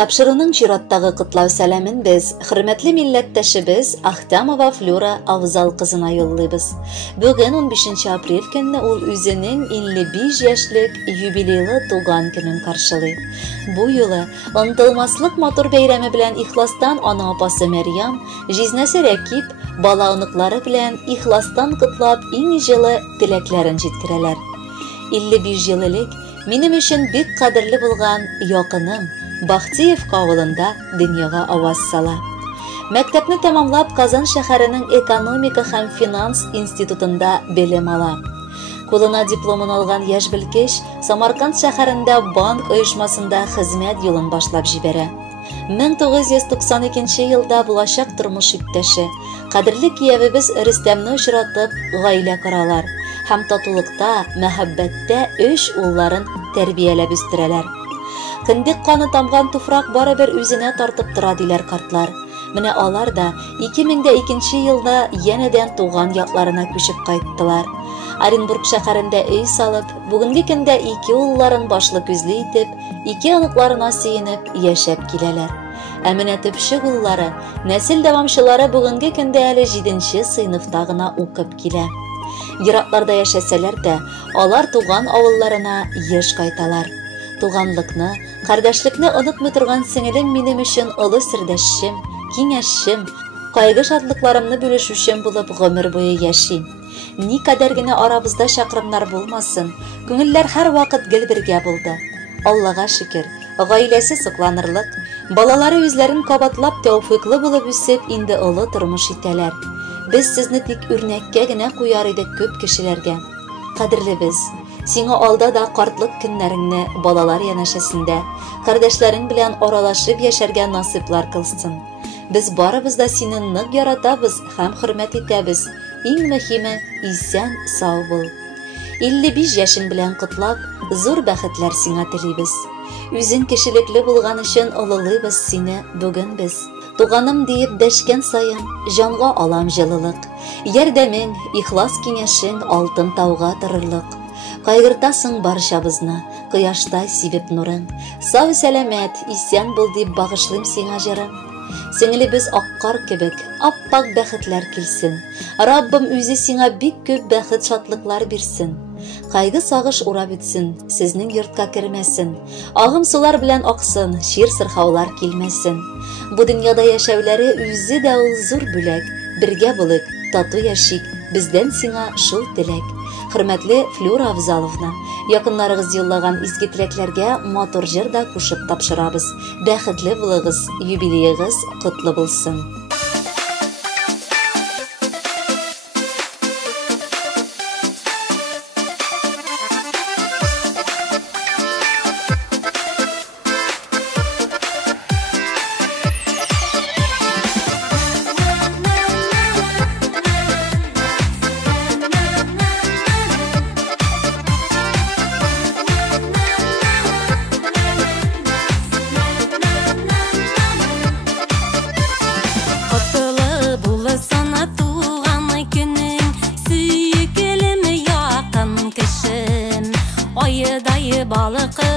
Тапшыруның чираттагы котлау сәламен без хөрмәтле милләттәшебез Ахтамова Флюра Авзал кызына юллыйбыз. Бүген 15 апрель көнне ул үзенең 55 яшьлек юбилейлы туган көнен каршылый. Бу юлы онытылмаслык матур бәйрәме белән ихластан ана апасы Мәрьям, җизнәсе Рәкип бала оныклары белән ихластан котлап иң җылы теләкләрен җиткерәләр. 55 ел элек минем өчен бик кадерле булган якыным Бахтиев авылында дөньяга аваз сала. Мәктәпне тәмамлап Казан шәһәренең экономика һәм финанс институтында белем ала. Кулына дипломын алган яшь белгеч Самарканд шәһәрендә банк оешмасында хезмәт юлын башлап җибәрә. 1992 елда булачак тормыш иптәше, кадерле киявебез Рөстәмне очратып, гаилә коралар һәм татулыкта, мәхәббәттә 3 улларын тәрбияләп үстерәләр. Кындык каны тамган туфрак барыбер үзенә тартып тора диләр картлар. Менә алар да 2002 елда янәдән туган якларына күчеп кайттылар. Оренбург шәһәрендә өй салып, бүгенге көндә 2 улларын башлы күзле итеп, 2 аныкларына сөенеп яшәп киләләр. Ә менә төпчек уллары, нәсел дәвамчылары бүгенге көндә әле 7нче сыйныфта гына укып килә. Еракларда яшәсәләр дә, алар туган авылларына еш кайталар. Туганлыкны, кардәшлекне онытмый торган сеңелем минем өчен олы сердәшем, киңәшем, кайгы шатлыкларымны бүлешүчем булып гомер буе яши. Никадәр генә арабызда чакрымнар булмасын, күңелләр һәр вакыт гел бергә булды. Аллага шөкер, гаиләсе сокланырлык, балалары үзләрен кабатлап тәүфыйклы булып үсеп, инде олы тормыш итәләр. Без сезне тик үрнәккә генә куяр идек күп кешеләргә. Кадерлебез, сиңа алда да картлык көннәреңне балалар янәшәсендә, кардәшләрең белән аралашып яшәргә насыйплар кылсын. Без барыбыз да сине нык яратабыз һәм хөрмәт итәбез. Иң мөһиме, исән сау бул. 55 яшең белән котлап, зур бәхетләр сиңа телибез. Үзең кешелекле булган өчен олылыйбыз сине бүген без. Туганым диеп дәшкән саен, җанга алам җылылык. Ярдәмең, ихлас киңәшең алтын тауга торырлык. Кайгыртасың барчабызны, кояштай сибеп нурың. Сау сәламәт, исән бул дип багышлыйм сиңа җырым. Сеңелебез аккар кебек, аппак бәхетләр килсен. Раббым үзе сиңа бик күп бәхет шатлыклар бирсен. Кайгы сагыш урап үтсен, сезнең йортка кермәсен. Агым сулар белән аксын, шир сырхаулар килмәсен. Бу дөньяда яшәүләре үзе дә ул зур бүләк. Бергә булык, тату яшик, бездән сиңа шул теләк. Хөрмәтле Флюра Авзаловна, якыннарыгыз юллаган изге теләкләргә матур җыр да кушып тапшырабыз. Бәхетле булыгыз, юбилеегыз котлы булсын. Balık